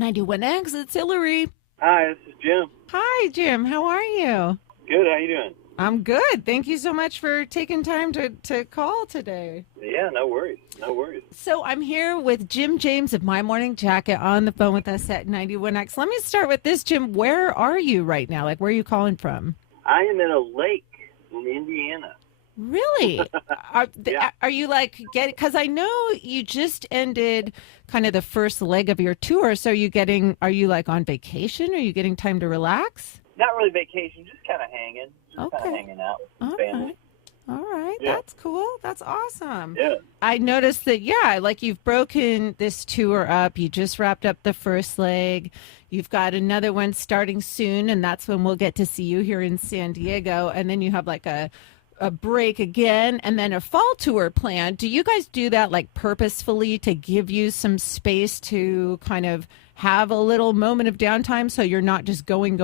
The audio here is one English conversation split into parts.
91X, it's Hilary. Hi, this is Jim. Hi, Jim. How are you? Good, how you doing? I'm good. Thank you so much for taking time to call today. Yeah, no worries. No worries. So I'm here with Jim James of My Morning Jacket on the phone with us at 91X. Let me start with this, Jim. Where are you right now? Like, where are you calling from? I am in a lake in Indiana. Really? Are, Yeah. are you like getting, because I know you just ended kind of the first leg of your tour. So are you like on vacation? Are you getting time to relax? Not really vacation, just kind of hanging. Just kind of Okay. hanging out with All some family. right. All right. Yeah. That's cool. That's awesome. Yeah. I noticed that, yeah, like you've broken this tour up. You just wrapped up the first leg. You've got another one starting soon, and that's when we'll get to see you here in San Diego. And then you have like a break again and then a fall tour planned. Do you guys do that like purposefully to give you some space to kind of have a little moment of downtime so you're not just going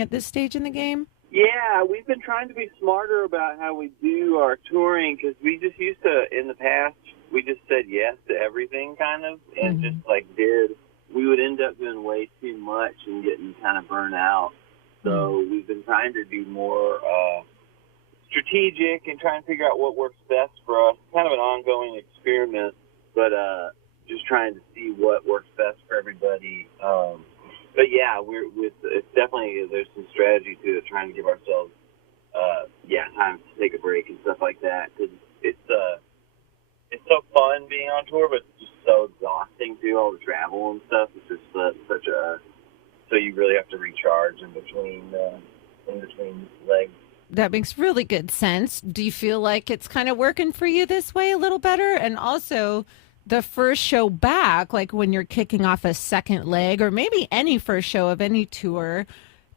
at this stage in the game? Yeah, we've been trying to be smarter about how we do our touring because we just used to, in the past, we just said yes to everything kind of and just like we would end up doing way too much and getting kind of burnt out. So we've been trying to do more strategic and trying to figure out what works best for us. Kind of an ongoing experiment, but just trying to see what works best for everybody. But yeah, it's definitely there's some strategy to it, trying to give ourselves time to take a break and stuff like that because it's so fun being on tour, but it's just so exhausting too, all the travel and stuff. It's just so you really have to recharge in between legs. That makes really good sense. Do you feel like it's kind of working for you this way a little better? And also, the first show back, like when you're kicking off a second leg, or maybe any first show of any tour,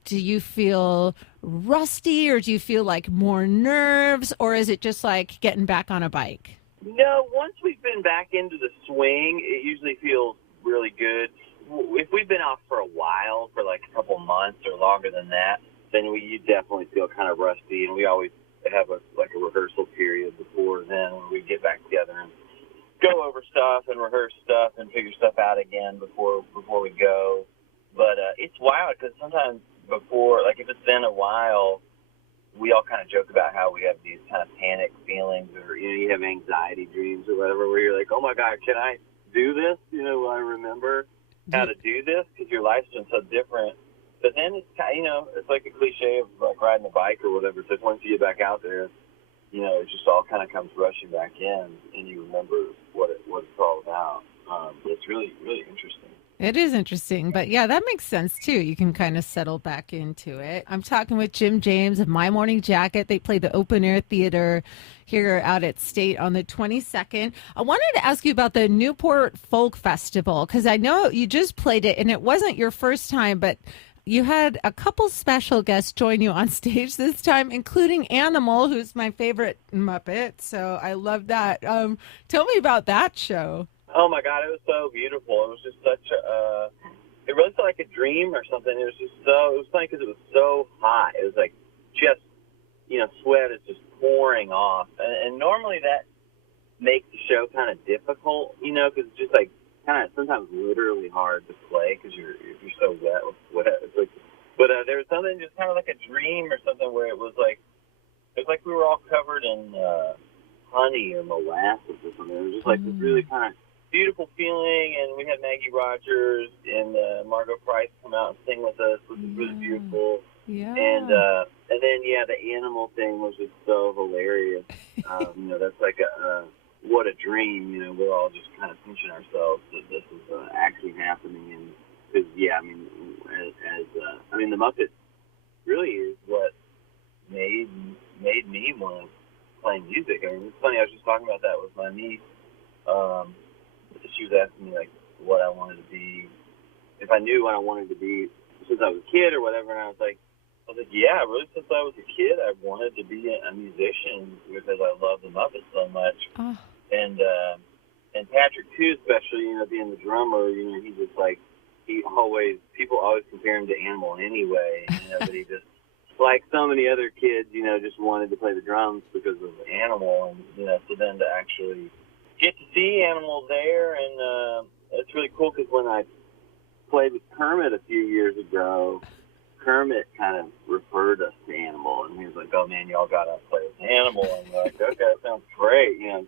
do you feel rusty or do you feel like more nerves, or is it just like getting back on a bike? No, once we've been back into the swing, it usually feels really good. If we've been off for a while, for like a couple months or longer than that, then you definitely feel kind of rusty, and we always have a rehearsal period before then when we get back together and go over stuff and rehearse stuff and figure stuff out again before we go. But it's wild because sometimes before, like if it's been a while, we all kind of joke about how we have these kind of panic feelings or, you have anxiety dreams or whatever where you're like, oh, my God, can I do this? Will I remember how to do this? Because your life's been so different. But then it's kind of, it's like a cliche of like riding a bike or whatever. So once you get back out there, it just all kind of comes rushing back in, and you remember what it's all about. But it's really, really interesting. It is interesting, but yeah, that makes sense too. You can kind of settle back into it. I'm talking with Jim James of My Morning Jacket. They play the open air theater here out at State on the 22nd. I wanted to ask you about the Newport Folk Festival because I know you just played it and it wasn't your first time, but you had a couple special guests join you on stage this time, including Animal, who's my favorite Muppet. So I love that. Tell me about that show. Oh, my God, it was so beautiful. It was just it really felt like a dream or something. It was funny because it was so hot. It was like just, sweat is just pouring off. And normally that makes the show kind of difficult, because it's just like kind of sometimes literally hard to play because you're so wet with sweat. But there was something just kind of like a dream or something where it was like we were all covered in honey or molasses or something. It was just like this really kind of beautiful feeling, and we had Maggie Rogers and Margot Price come out and sing with us, which was really beautiful. Yeah. And then the animal thing was just so hilarious. That's like what a dream. We're all just kind of pinching ourselves that this is actually happening. And because the Muppets really is what made me want to play music. I mean, it's funny. I was just talking about that with my niece. She was asking me like what I wanted to be, if I knew what I wanted to be since I was a kid or whatever, and I was like, yeah, really, since I was a kid, I wanted to be a musician because I love the Muppets so much. Oh. And Patrick too, especially, being the drummer, he's just like, people always compare him to Animal anyway, but he just, like so many other kids, just wanted to play the drums because of Animal, and, so then to actually get to see Animal there, and it's really cool because when I played with Kermit a few years ago, Kermit kind of referred us to Animal, and he was like, "Oh man, y'all gotta play with Animal." And I'm like, "Okay, that sounds great," you know.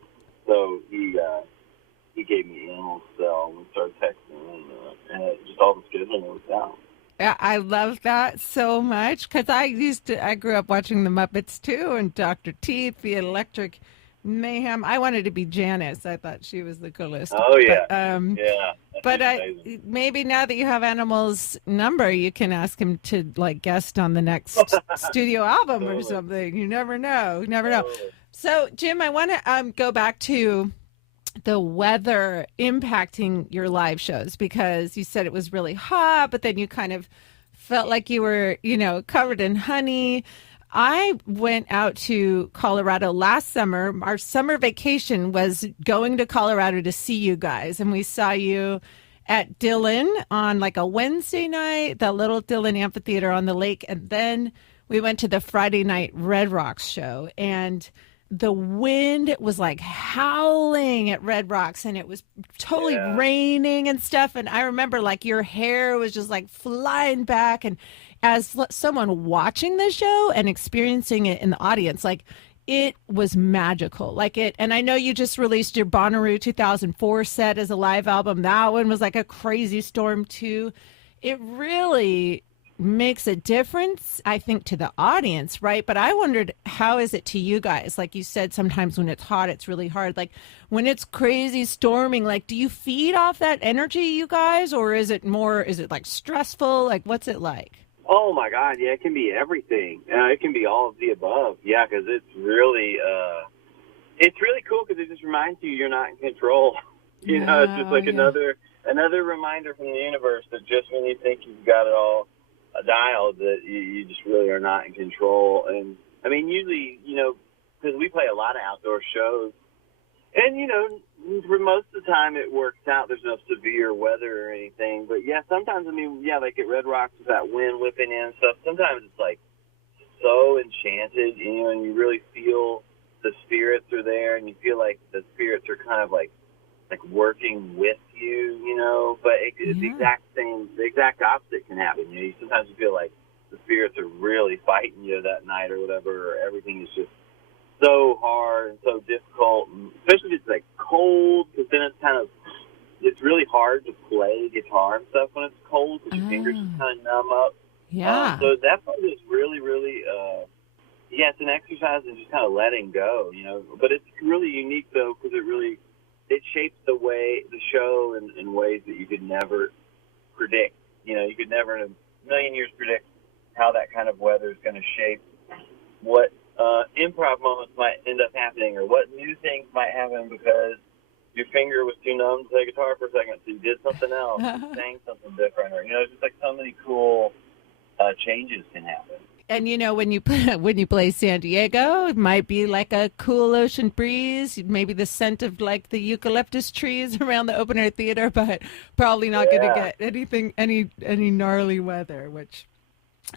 So he gave me Animal's cell, and we started texting, and it just all the scheduling worked out. Yeah, I love that so much because I grew up watching the Muppets too, and Dr. Teeth, the Electric Mayhem. I wanted to be Janice. I thought she was the coolest. Oh yeah, But um, yeah, but that's amazing. maybe now that you have Animal's number, you can ask him to like guest on the next studio album or Totally, something. You never know. You never know. totally. So, Jim, I want to go back to the weather impacting your live shows because you said it was really hot, but then you kind of felt like you were, covered in honey. I went out to Colorado last summer. Our summer vacation was going to Colorado to see you guys, and we saw you at Dillon on like a Wednesday night, the little Dillon Amphitheater on the lake, and then we went to the Friday night Red Rocks show, and the wind was like howling at Red Rocks and it was totally Yeah. raining and stuff. And I remember like your hair was just like flying back. And as someone watching the show and experiencing it in the audience, like it was magical. Like it, and I know you just released your Bonnaroo 2004 set as a live album. That one was like a crazy storm too. It really makes a difference, I think, to the audience, right? But I wondered, how is it to you guys? Like you said, sometimes when it's hot, it's really hard. Like when it's crazy storming, like do you feed off that energy, you guys, or is it like stressful? Like what's it like? Oh my God, yeah, it can be everything. It can be all of the above. Yeah, because it's really cool because it just reminds you you're not in control. You know, it's just like another reminder from the universe that just when you think you've got it all dialed, that you just really are not in control. And I mean, usually, because we play a lot of outdoor shows, and for most of the time it works out. There's no severe weather or anything. But yeah, sometimes like at Red Rocks with that wind whipping in and stuff. Sometimes it's like so enchanted, and you really feel the spirits are there, and you feel like the spirits are kind of like working with you, but it's the exact opposite can happen. Sometimes you feel like the spirits are really fighting you that night or whatever, or everything is just so hard and so difficult, and especially if it's like cold, because then it's really hard to play guitar and stuff when it's cold because your fingers just kind of numb up. Yeah. So that part is really, really, it's an exercise in just kind of letting go, but it's really unique though, because it shapes the show in ways that you could never predict. You could never in a million years predict how that kind of weather is going to shape what improv moments might end up happening, or what new things might happen because your finger was too numb to play guitar for a second, so you did something else, sang something different, or it's just like so many cool changes can happen. And when you play San Diego, it might be like a cool ocean breeze, maybe the scent of like the eucalyptus trees around the open air theater, but probably not going to get any gnarly weather, which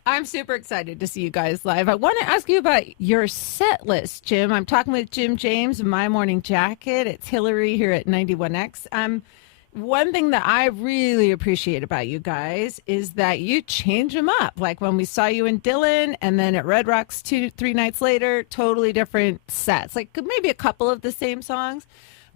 I'm super excited to see you guys live. I want to ask you about your set list, Jim. I'm talking with Jim James of My Morning Jacket. It's Hilary here at 91X. One thing that I really appreciate about you guys is that you change them up. Like when we saw you in Dillon and then at Red Rocks 2-3 nights later, totally different sets. Like maybe a couple of the same songs,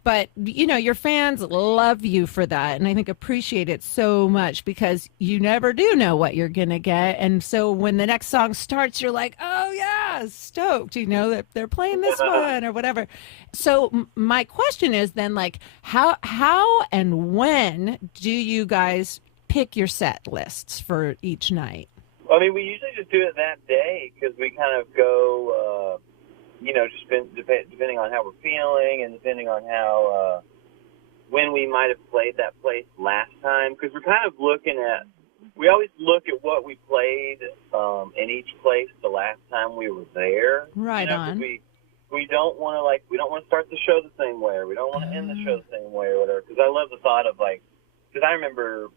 but your fans love you for that. And I think appreciate it so much because you never do know what you're going to get. And so when the next song starts, you're like, oh yeah, stoked, that they're playing this one or whatever. So my question is then like, how and when do you guys pick your set lists for each night? I mean, we usually just do it that day because we kind of go, depending on how we're feeling and depending on how, when we might have played that place last time. Because we're kind of we always look at what we played in each place the last time we were there. Right on. We don't want to start the show the same way, or we don't want to end the show the same way or whatever. Because I love the thought of because I remember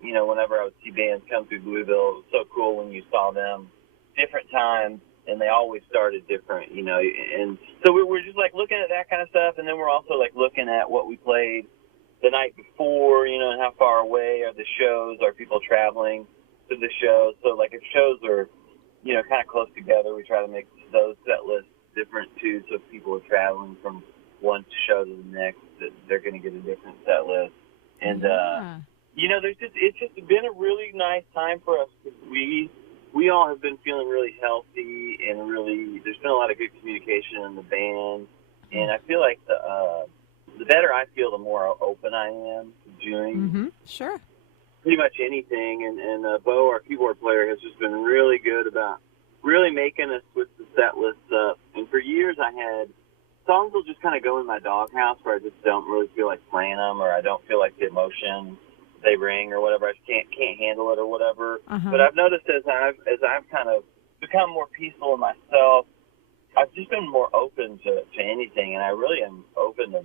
whenever I would see bands come through Louisville, it was so cool when you saw them different times, and they always started different, and so we're just like looking at that kind of stuff, and then we're also like looking at what we played the night before, and how far away are the shows? Are people traveling to the shows? So, like, if shows are, kind of close together, we try to make those set lists different, too. So if people are traveling from one show to the next, that they're going to get a different set list. And, it's just been a really nice time for us because we all have been feeling really healthy and there's been a lot of good communication in the band. And I feel like the better I feel, the more open I am to doing Sure. pretty much anything. And Bo, our keyboard player, has just been really good about really making us switch the set list up. And for years I had songs will just kind of go in my doghouse where I just don't really feel like playing them, or I don't feel like the emotion they bring or whatever. I just can't handle it or whatever. But I've noticed as I've kind of become more peaceful in myself, I've just been more open to anything, and I really am open to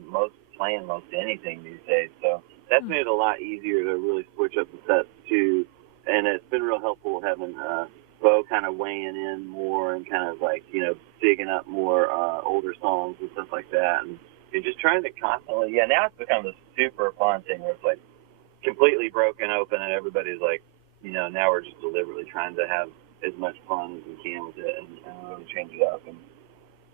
playing most anything these days. So that's made it a lot easier to really switch up the sets too, and it's been real helpful having Bo kind of weighing in more and kind of like, digging up more older songs and stuff like that, and just trying to constantly, now it's become this super fun thing where it's like completely broken open and everybody's like, now we're just deliberately trying to have as much fun as we can with it and really change it up. And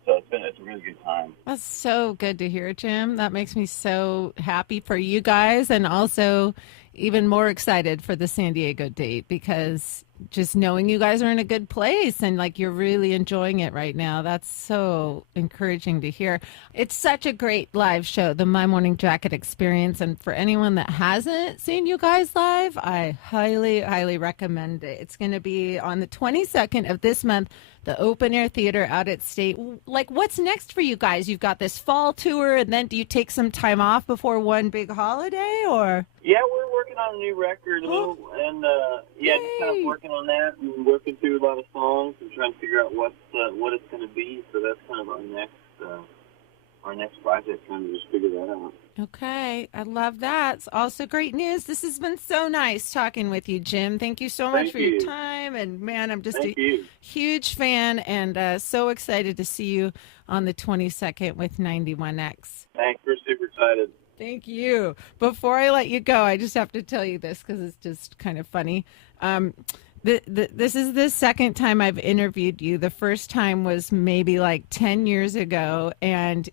so it's a really good time. That's so good to hear, Jim. That makes me so happy for you guys, and also even more excited for the San Diego date, because just knowing you guys are in a good place and like you're really enjoying it right now, that's so encouraging to hear. It's such a great live show, the My Morning Jacket experience, and for anyone that hasn't seen you guys live, I highly, highly recommend it. It's going to be on the 22nd of this month, the Open Air Theater out at State. Like, what's next for you guys? You've got this fall tour, and then do you take some time off before one big holiday, or? Yeah, we're working on a new record, and just kind of working on that and working through a lot of songs and trying to figure out what it's going to be. So that's kind of our next project, trying to just figure that out. Okay, I love that. It's also great news. This has been so nice talking with you, Jim. Thank you so much for your time. And man, I'm just a huge fan, and so excited to see you on the 22nd with 91X. Thanks. We're super excited. Thank you. Before I let you go, I just have to tell you this because it's just kind of funny. This is the second time I've interviewed you. The first time was maybe like 10 years ago, and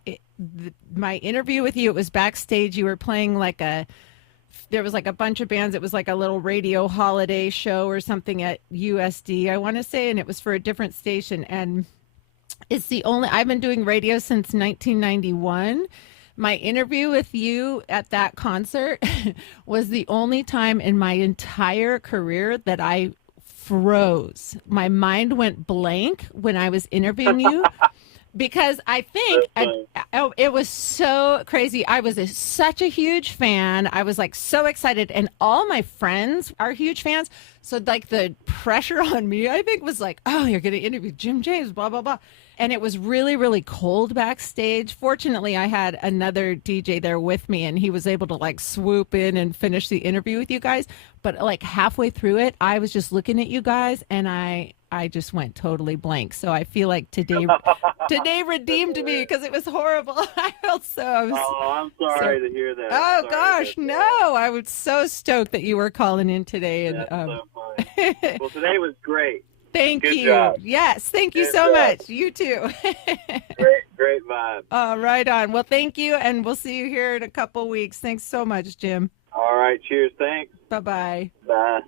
my interview with you, it was backstage. You were playing there was like a bunch of bands. It was like a little radio holiday show or something at USD, I want to say, and it was for a different station. And it's I've been doing radio since 1991. My interview with you at that concert was the only time in my entire career that I froze. My mind went blank when I was interviewing you because I think it was so crazy. I was such a huge fan. I was like so excited, and all my friends are huge fans. So like the pressure on me, I think, was like, oh, you're going to interview Jim James, blah, blah, blah. And it was really, really cold backstage. Fortunately, I had another DJ there with me, and he was able to like swoop in and finish the interview with you guys. But like halfway through it, I was just looking at you guys, and I just went totally blank. So I feel like today redeemed me because it was horrible. I'm sorry to hear that. Oh gosh, no! I was so stoked that you were calling in today, and so funny. Well, today was great. Thank Good you. job. Yes, thank you so much. You too. Great vibe. Right on. Well, thank you, and we'll see you here in a couple weeks. Thanks so much, Jim. All right. Cheers. Thanks. Bye-bye. Bye.